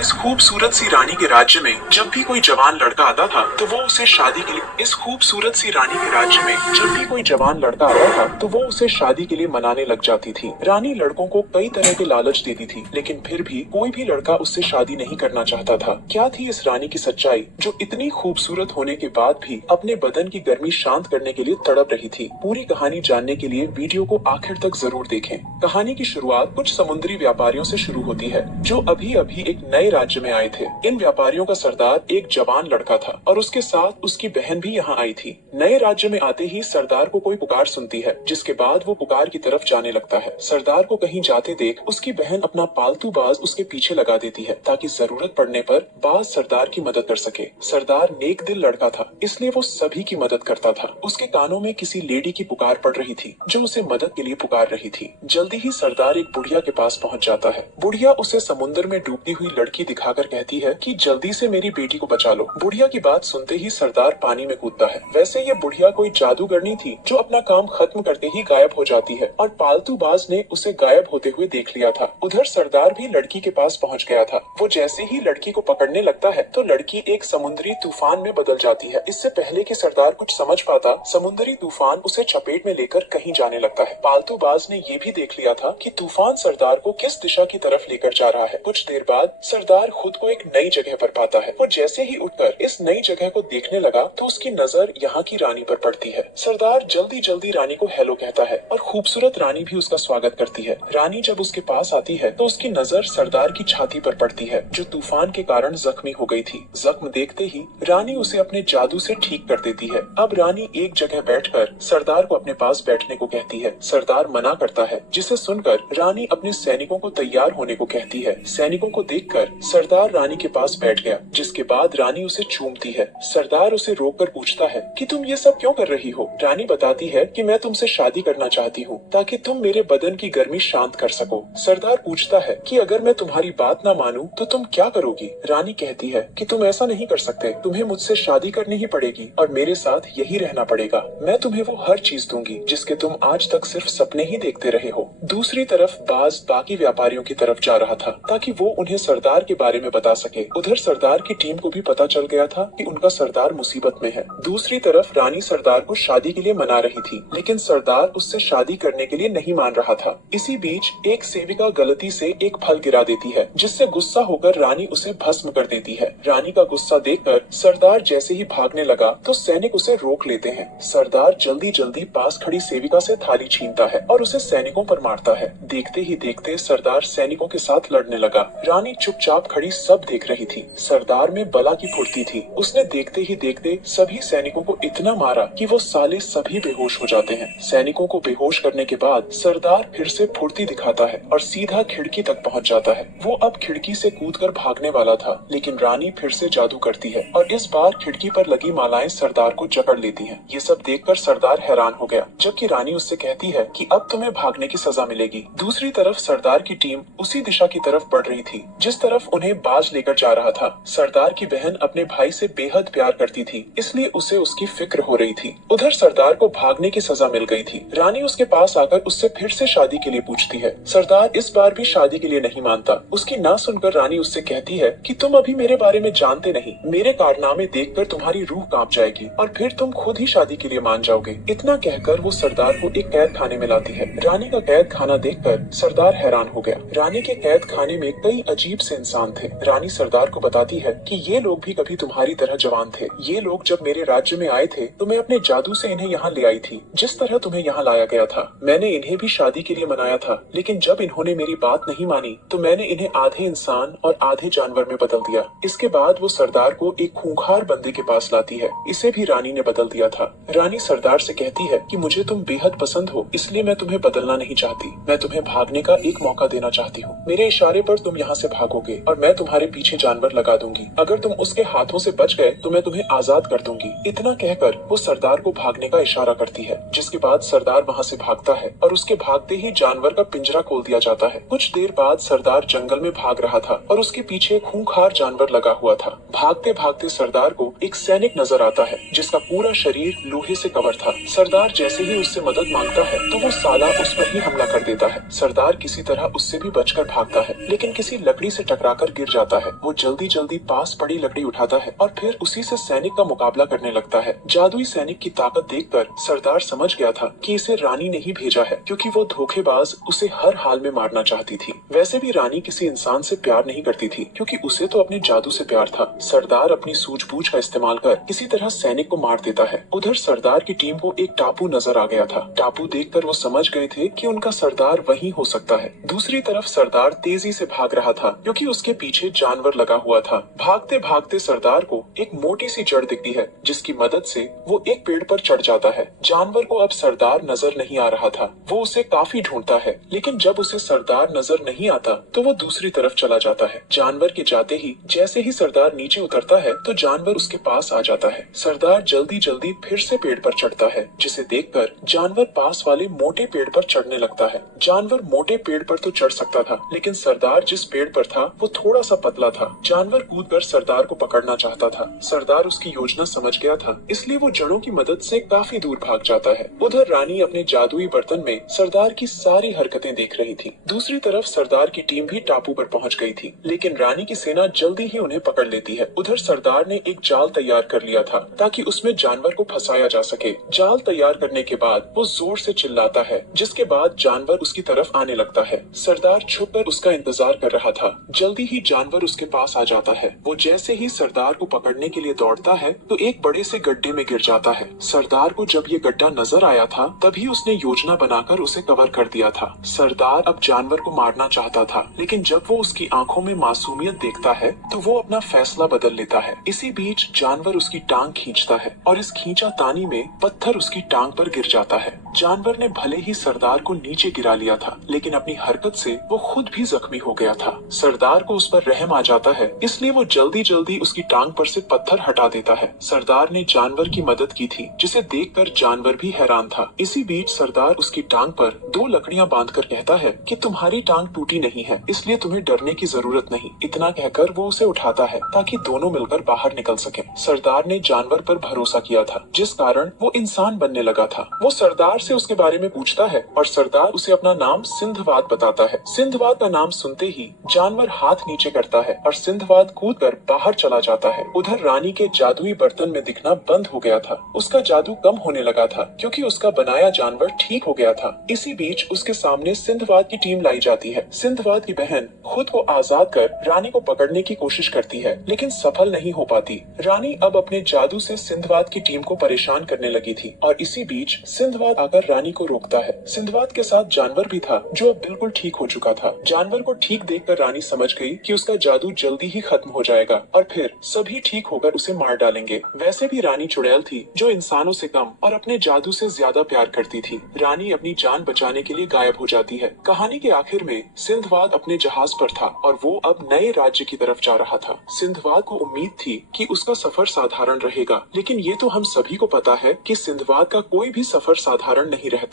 इस खूबसूरत सी रानी के राज्य में जब भी कोई जवान लड़का आता था तो वो उसे शादी के लिए इस खूबसूरत सी रानी के राज्य में जब भी कोई जवान लड़का आता था तो वो उसे शादी के लिए मनाने लग जाती थी। रानी लड़कों को कई तरह के लालच देती थी, लेकिन फिर भी कोई भी लड़का उससे शादी नहीं करना चाहता था। क्या थी इस रानी की सच्चाई जो इतनी खूबसूरत होने के बाद भी अपने बदन की गर्मी शांत करने के लिए तड़प रही थी? पूरी कहानी जानने के लिए वीडियो को आखिर तक जरूर देखें। कहानी की शुरुआत कुछ समुद्री व्यापारियों से शुरू होती है जो अभी अभी एक नए राज्य में आए थे। इन व्यापारियों का सरदार एक जवान लड़का था और उसके साथ उसकी बहन भी यहाँ आई थी। नए राज्य में आते ही सरदार को कोई पुकार सुनती है, जिसके बाद वो पुकार की तरफ जाने लगता है। सरदार को कहीं जाते देख उसकी बहन अपना पालतू बाज उसके पीछे लगा देती है ताकि जरूरत पड़ने पर बाज सरदार की मदद कर सके। सरदार नेक दिल लड़का था, इसलिए वो सभी की मदद करता था। उसके कानों में किसी लेडी की पुकार पड़ रही थी जो उसे मदद के लिए पुकार रही थी। जल्दी ही सरदार एक बुढ़िया के पास पहुंच जाता है। बुढ़िया उसे समुद्र में डूबती हुई लड़की दिखाकर कहती है कि जल्दी से मेरी बेटी को बचा लो। बुढ़िया की बात सुनते ही सरदार पानी में कूदता है। वैसे ये बुढ़िया कोई जादूगरनी थी जो अपना काम खत्म करते ही गायब हो जाती है और पालतू बाज ने उसे गायब होते हुए देख लिया था। उधर सरदार भी लड़की के पास पहुंच गया था। वो जैसे ही लड़की को पकड़ने लगता है तो लड़की एक समुद्री तूफान में बदल जाती है। इससे पहले कि सरदार कुछ समझ पाता, समुद्री तूफान उसे चपेट में लेकर कहीं जाने लगता है। पालतू बाज ने ये भी देख लिया था कि तूफान सरदार को किस दिशा की तरफ लेकर जा रहा है। कुछ देर बाद सरदार खुद को एक नई जगह पर पाता है। वो जैसे ही उठकर इस नई जगह को देखने लगा तो उसकी नजर यहाँ की रानी पर पड़ती है। सरदार जल्दी जल्दी रानी को हेलो कहता है और खूबसूरत रानी भी उसका स्वागत करती है। रानी जब उसके पास आती है तो उसकी नजर सरदार की छाती पर पड़ती है जो तूफान के कारण जख्मी हो गई थी। जख्म देखते ही रानी उसे अपने जादू से ठीक कर देती है। अब रानी एक जगह बैठकर सरदार को अपने पास बैठने को कहती है। सरदार मना करता है, जिसे सुनकर रानी अपने सैनिकों को तैयार होने को कहती है। सैनिकों को देखकर सरदार रानी के पास बैठ गया, जिसके बाद रानी उसे चूमती है। सरदार उसे रोककर पूछता है कि तुम ये सब क्यों कर रही हो? रानी बताती है कि मैं तुमसे शादी करना चाहती हूँ ताकि तुम मेरे बदन की गर्मी शांत कर सको। सरदार पूछता है कि अगर मैं तुम्हारी बात ना मानूं तो तुम क्या करोगी? रानी कहती है कि तुम ऐसा नहीं कर सकते, तुम्हें मुझसे शादी करनी ही पड़ेगी और मेरे साथ यही रहना पड़ेगा। मैं तुम्हें वो हर चीज दूंगी जिसके तुम आज तक सिर्फ सपने ही देखते रहे हो। दूसरी तरफ बाज बाकी व्यापारियों की तरफ जा रहा था ताकि वो उन्हें सरदार के बारे में बता सके। उधर सरदार की टीम को भी पता चल गया था कि उनका सरदार मुसीबत में है। दूसरी तरफ रानी सरदार को शादी के लिए मना रही थी, लेकिन सरदार उससे शादी करने के लिए नहीं मान रहा था। इसी बीच एक सेविका गलती से एक फल गिरा देती है, जिससे गुस्सा होकर रानी उसे भस्म कर देती है। रानी का गुस्सा देखकर सरदार जैसे ही भागने लगा तो सैनिक उसे रोक लेते हैं। सरदार जल्दी जल्दी पास खड़ी सेविका से थाली छीनता है और उसे सैनिकों पर मारता है। देखते ही देखते सरदार सैनिकों के साथ लड़ने लगा। रानी चुपचाप खड़ी सब देख रही थी। सरदार में बला की फुर्ती थी। उसने देखते ही देखते सभी सैनिकों को इतना मारा कि वो साले सभी बेहोश हो जाते हैं। सैनिकों को बेहोश करने के बाद सरदार फिर से फुर्ती दिखाता है और सीधा खिड़की तक पहुंच जाता है। वो अब खिड़की से कूदकर भागने वाला था, लेकिन रानी फिर से जादू करती है और इस बार खिड़की पर लगी मालाएं सरदार को जकड़ लेती हैं। ये सब देखकर सरदार हैरान हो गया, जबकि रानी उससे कहती है कि अब तुम्हें भागने की सजा मिलेगी। दूसरी तरफ सरदार की टीम उसी दिशा की तरफ बढ़ रही थी जिस तरफ उन्हें बाज लेकर जा रहा था। सरदार की बहन अपने भाई से बेहद प्यार करती थी, इसलिए उसे उसकी फिक्र हो रही थी। उधर सरदार को भागने की सजा मिल गई थी। रानी उसके पास आकर उससे फिर से शादी के लिए पूछती है। सरदार इस बार भी शादी के लिए नहीं मानता। उसकी ना सुनकर रानी उससे कहती है कि तुम अभी मेरे बारे में जानते नहीं, मेरे कारनामे देखकर तुम्हारी रूह कांप जाएगी और फिर तुम खुद ही शादी के लिए मान जाओगे। इतना कहकर वो सरदार को एक कैद खाने में लाती है। रानी का कैद खाना देखकर सरदार हैरान हो गया। रानी के कैद खाने में कई अजीब से इंसान थे। रानी सरदार को बताती है कि ये लोग भी कभी तुम्हारी तरह जवान थे। ये लोग जब मेरे राज्य में आए थे तो मैं अपने जादू से इन्हें यहाँ ले आई थी। जिस तरह तुम्हें यहाँ लाया गया था, मैंने इन्हें भी शादी के लिए मनाया था, लेकिन जब इन्होंने मेरी बात नहीं मानी तो मैंने इन्हें आधे इंसान और आधे जानवर में बदल दिया। इसके बाद वो सरदार को एक खूंखार बंदे के पास लाती है। इसे भी रानी ने बदल दिया था। रानी सरदार से कहती है कि मुझे तुम बेहद पसंद हो, इसलिए मैं तुम्हें बदलना नहीं चाहती। मैं तुम्हें भागने का एक मौका देना चाहती हूँ। मेरे इशारे पर तुम यहाँ से भागोगे और मैं तुम्हारे पीछे जानवर लगा दूंगी। अगर तुम उसके हाथों से बच गए तो मैं तुम्हें आजाद कर दूंगी। इतना कहकर वो सरदार को भागने का इशारा करती है, जिसके बाद सरदार वहाँ से भागता है और उसके भागते ही जानवर का पिंजरा खोल दिया जाता है। कुछ देर बाद सरदार जंगल में भाग रहा था और उसके पीछे खूंखार जानवर लगा हुआ था। भागते भागते सरदार को एक सैनिक नजर आता है जिसका पूरा शरीर लोहे से कवर था। सरदार जैसे ही उससे मदद मांगता है तो वो साला उस पर ही हमला कर देता है। सरदार किसी तरह उससे भी बचकर भागता है, लेकिन किसी लकड़ी से टकरा टकराकर गिर जाता है। वो जल्दी जल्दी पास पड़ी लकड़ी उठाता है और फिर उसी से सैनिक का मुकाबला करने लगता है। जादुई सैनिक की ताकत देखकर सरदार समझ गया था कि इसे रानी ने ही भेजा है, क्योंकि वो धोखेबाज उसे हर हाल में मारना चाहती थी। वैसे भी रानी किसी इंसान से प्यार नहीं करती थी, क्योंकि उसे तो अपने जादू से प्यार था। सरदार अपनी सूझबूझ का इस्तेमाल कर किसी तरह सैनिक को मार देता है। उधर सरदार की टीम को एक टापू नजर आ गया था। टापू देखकर वो समझ गए थे कि उनका सरदार वही हो सकता है। दूसरी तरफ सरदार तेजी से भाग रहा था, क्योंकि उसके पीछे जानवर लगा हुआ था। भागते भागते सरदार को एक मोटी सी जड़ दिखती है, जिसकी मदद से वो एक पेड़ पर चढ़ जाता है। जानवर को अब सरदार नजर नहीं आ रहा था। वो उसे काफी ढूंढता है, लेकिन जब उसे सरदार नजर नहीं आता तो वो दूसरी तरफ चला जाता है। जानवर के जाते ही जैसे ही सरदार नीचे उतरता है तो जानवर उसके पास आ जाता है। सरदार जल्दी जल्दी फिर से पेड़ पर चढ़ता है, जिसे देखकर जानवर पास वाले मोटे पेड़ पर चढ़ने लगता है। जानवर मोटे पेड़ पर तो चढ़ सकता था, लेकिन सरदार जिस पेड़ पर था वो थोड़ा सा पतला था। जानवर कूदकर सरदार को पकड़ना चाहता था। सरदार उसकी योजना समझ गया था, इसलिए वो जड़ों की मदद से काफी दूर भाग जाता है। उधर रानी अपने जादुई बर्तन में सरदार की सारी हरकतें देख रही थी। दूसरी तरफ सरदार की टीम भी टापू पर पहुंच गई थी, लेकिन रानी की सेना जल्दी ही उन्हें पकड़ लेती है। उधर सरदार ने एक जाल तैयार कर लिया था ताकि उसमें जानवर को फंसाया जा सके। जाल तैयार करने के बाद वो जोर से चिल्लाता है, जिसके बाद जानवर उसकी तरफ आने लगता है। सरदार छुपकर उसका इंतजार कर रहा था। जल्दी ही जानवर उसके पास आ जाता है। वो जैसे ही सरदार को पकड़ने के लिए दौड़ता है तो एक बड़े से गड्ढे में गिर जाता है। सरदार को जब ये गड्ढा नजर आया था तभी उसने योजना बनाकर उसे कवर कर दिया था। सरदार अब जानवर को मारना चाहता था, लेकिन जब वो उसकी आंखों में मासूमियत देखता है तो वो अपना फैसला बदल लेता है। इसी बीच जानवर उसकी टांग खींचता है और इस खींचातानी में पत्थर उसकी टांग पर गिर जाता है। जानवर ने भले ही सरदार को नीचे गिरा लिया था, लेकिन अपनी हरकत से वो खुद भी जख्मी हो गया था। सरदार को उस पर रहम आ जाता है, इसलिए वो जल्दी जल्दी उसकी टांग पर से पत्थर हटा देता है। सरदार ने जानवर की मदद की थी, जिसे देखकर जानवर भी हैरान था। इसी बीच सरदार उसकी टांग पर 2 लकड़ियां बांधकर कहता है कि तुम्हारी टांग टूटी नहीं है, इसलिए तुम्हें डरने की जरूरत नहीं। इतना कहकर वो उसे उठाता है ताकि दोनों मिलकर बाहर निकल सके। सरदार ने जानवर पर भरोसा किया था, जिस कारण वो इंसान बनने लगा था। वो सरदार से उसके बारे में पूछता है और सरदार उसे अपना नाम सिंधवाद बताता है। सिंधवाद का नाम सुनते ही जानवर हाथ नीचे करता है और सिंधवाद कूदकर बाहर चला जाता है। उधर रानी के जादुई बर्तन में दिखना बंद हो गया था। उसका जादू कम होने लगा था, क्योंकि उसका बनाया जानवर ठीक हो गया था। इसी बीच उसके सामने सिंधवाद की टीम लाई जाती है। सिंधवाद की बहन खुद को आजाद कर रानी को पकड़ने की कोशिश करती है, लेकिन सफल नहीं हो पाती। रानी अब अपने जादू से सिंधवाद की टीम को परेशान करने लगी थी और इसी बीच सिंधवाद आकर रानी को रोकता है। सिंधवाद के साथ जानवर भी था, जो अब बिल्कुल ठीक हो चुका था। जानवर को ठीक देखकर रानी समझ गई कि उसका जादू जल्दी ही खत्म हो जाएगा और फिर सभी ठीक होकर उसे मार डालेंगे। वैसे भी रानी चुड़ैल थी, जो इंसानों से कम और अपने जादू से ज्यादा प्यार करती थी। रानी अपनी जान बचाने के लिए गायब हो जाती है। कहानी के आखिर में सिंधवाद अपने जहाज पर था और वो अब नए राज्य की तरफ जा रहा था। सिंधवाद को उम्मीद थी कि उसका सफर साधारण रहेगा, लेकिन ये तो हम सभी को पता है कि सिंधवाद का कोई भी सफर साधारण नहीं रहता।